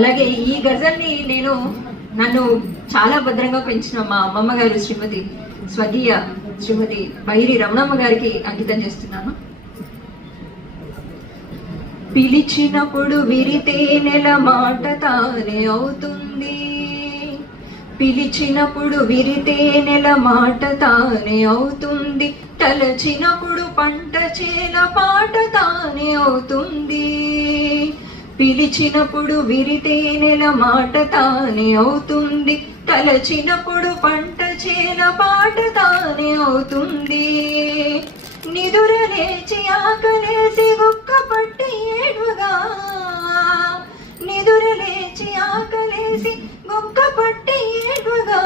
అలాగే ఈ గజల్ని నన్ను చాలా భద్రంగా పెంచిన మా అమ్మమ్మ గారు శ్రీమతి స్వర్గీయ శ్రీమతి బైరి రమణమ్మ గారికి అంకితం చేస్తున్నాను. పిలిచినప్పుడు విరితే నెల మాట తానే అవుతుంది, పిలిచినప్పుడు విరితే నెల మాట తానే అవుతుంది, తలచినప్పుడు పంట చేల పాట తానే అవుతుంది. పిలిచినప్పుడు విరితే నెల మాట తానే అవుతుంది, తలచినప్పుడు పంట చేల పాట తానే అవుతుంది. నిదుర లేచి ఆకలేసి గుక్క పట్టి ఏడుగా, నిదుర లేచి ఆకలేసి గుక్క పట్టి ఏడుగా,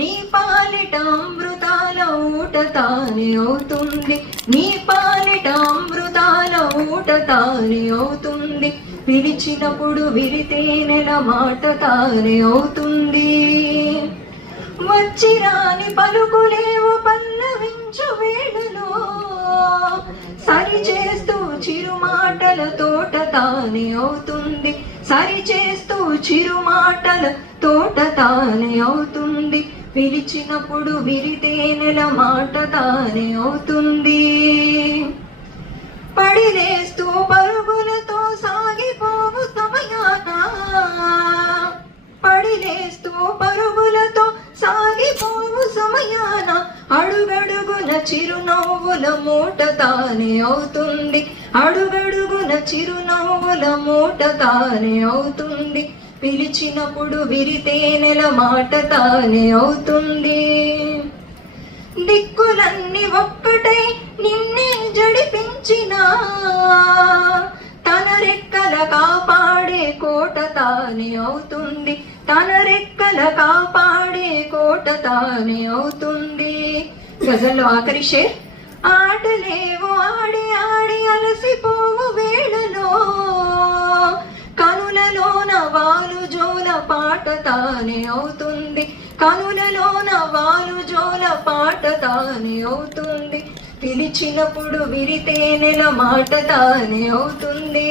నీ పాలిట అమృతాల ఊట తానే అవుతుంది, నీ పాలిట అమృతాల ఊట తానే అవుతుంది. పిలిచినప్పుడు విరితే నెల మాట తానే అవుతుంది. వచ్చి రాని పలుకులేవు పల్లవించు వేళలో, సరి చేస్తూ చిరుమాటల తోట తానే అవుతుంది, సరి చేస్తూ చిరుమాటల తోట తానే అవుతుంది. పిలిచినప్పుడు విరితే నెల మాట తానే అవుతుంది. పడిలేస్తూ పరుగులతో సాగిపోవు సమయాన, పడిలేస్తూ పరుగులతో సాగిపోవు సమయాన, అడుగడుగున చిరునవ్వుల మూట తానే అవుతుంది, అడుగడుగున చిరునవ్వుల మూట తానే అవుతుంది. పిలిచినప్పుడు విరితే నెల మాట తానే అవుతుంది. దిక్కులన్నీ ఒక్కటై నిన్నే జడిపించిన, తన రెక్కల కాపాడే కోట తానే అవుతుంది, తన రెక్కల కాపాడే కోట తానే అవుతుంది. గజల్లో ఆఖరి షేర్. ఆటలేవు ఆడి ఆడి అలసిపోవు వేళలో, కనులలోన వాలు జోల పాట తానే అవుతుంది, కనులలోన వాలు జోల పాట తానే అవుతుంది. పిలిచినప్పుడు విరితే నెల మాట తానే అవుతుంది.